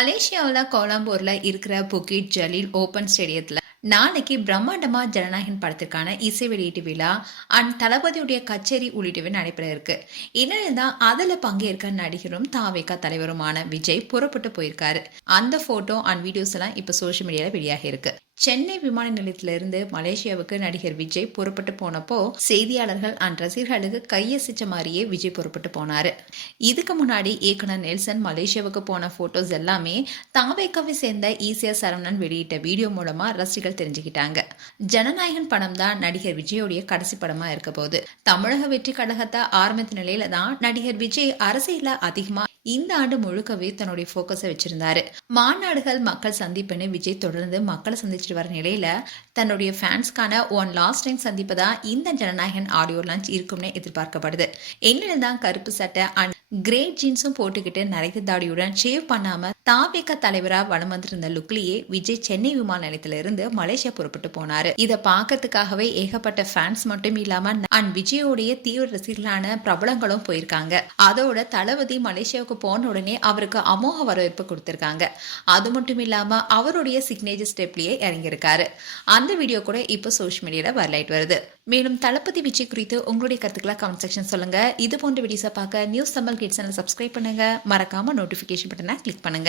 மலேசியாவில் கோலம்பூர்ல இருக்கிற புகிட் ஜலீல் ஓபன் ஸ்டேடியத்துல நாளைக்கு பிரம்மாண்டமா ஜனநாயகன் படத்திற்கான இசை வெளியீட்டு விழா அண்ட் தளபதியுடைய கச்சேரி உள்ளிட்டவை நடைபெற இருக்கு. தான் அதுல பங்கேற்க நடிகரும் தாவேகா தலைவருமான விஜய் புறப்பட்டு போயிருக்காரு. அந்த போட்டோ அண்ட் வீடியோஸ் எல்லாம் இப்ப சோசியல் மீடியால வெளியாகி இருக்கு. சென்னை விமான நிலையத்திலிருந்து மலேசியாவுக்கு நடிகர் விஜய் புறப்பட்டு போனப்போ செய்தியாளர்கள் அண்ட் ரசிகர்களுக்கு கையசிச்ச மாதிரியே விஜய் புறப்பட்டு போனாரு. இதுக்கு முன்னாடி இயக்குனர் நெல்சன் மலேசியாவுக்கு போன போட்டோஸ் எல்லாமே தாவேகாவை சேர்ந்த ஈசியா சரவணன் வெளியிட்ட வீடியோ மூலமா ரசிகர்கள் தெரிஞ்சுக்கிட்டாங்க. ஜனநாயகன் படம் தான் நடிகர் விஜயோடைய கடைசி படமா இருக்க போது. தமிழக வெற்றி கழகத்தை ஆரம்பித்த நிலையில தான் நடிகர் விஜய் அரசியல அதிகமா இந்த ஆண்டு முழுக்கவே தன்னுடைய போக்கஸை வச்சிருந்தாரு. மாநாடுகள் மக்கள் சந்திப்புன்னு விஜய் தொடர்ந்து மக்களை சந்திச்சுட்டு வர நிலையில தன்னுடைய ஃபேன்ஸ்க்கான ஒன் லாஸ்ட் டைம் சந்திப்பதா இந்த ஜனநாயகன் ஆடியோ லான்ச் இருக்கும்னு எதிர்பார்க்கப்படுது. என்னில தான் கருப்பு சட்டை அண்ட் கிரேட் ஜீன்ஸும் போட்டுக்கிட்டு நரைத்த தாடியுடன் ஷேவ் பண்ணாம தாவேகா தலைவரா வலம் வந்திருந்த லுக்லயே விஜய் சென்னை விமான நிலையத்தில இருந்து மலேசியா புறப்பட்டு போனாரு. இதை பார்க்கறதுக்காகவே ஏகப்பட்ட ஃபேன்ஸ் மட்டும் இல்லாம அண்ட் விஜயோடைய தீவிர ரசிகர்களான பிரபலங்களும் போயிருக்காங்க. அதோட தளபதி மலேசியாவுக்கு போன உடனே அவருக்கு அமோக வரவேற்பு கொடுத்திருக்காங்க. அது மட்டும் இல்லாம அவருடைய சிக்னேச்சர் ஸ்டெப்லயே இறங்கியிருக்காரு. அந்த வீடியோ கூட இப்ப சோசியல் மீடியால வரலாயிட்டு வருது. மேலும் தளபதி விஜய் குறித்து உங்களுடைய கருத்துக்களை கமெண்ட் செக்ஷன் சொல்லுங்க. இது போன்ற வீடியோஸை பார்க்க news Tamil kids channel subscribe பண்ணுங்க. மறக்காம நோட்டிபிகேஷன் பட்டனை கிளிக் பண்ணுங்க.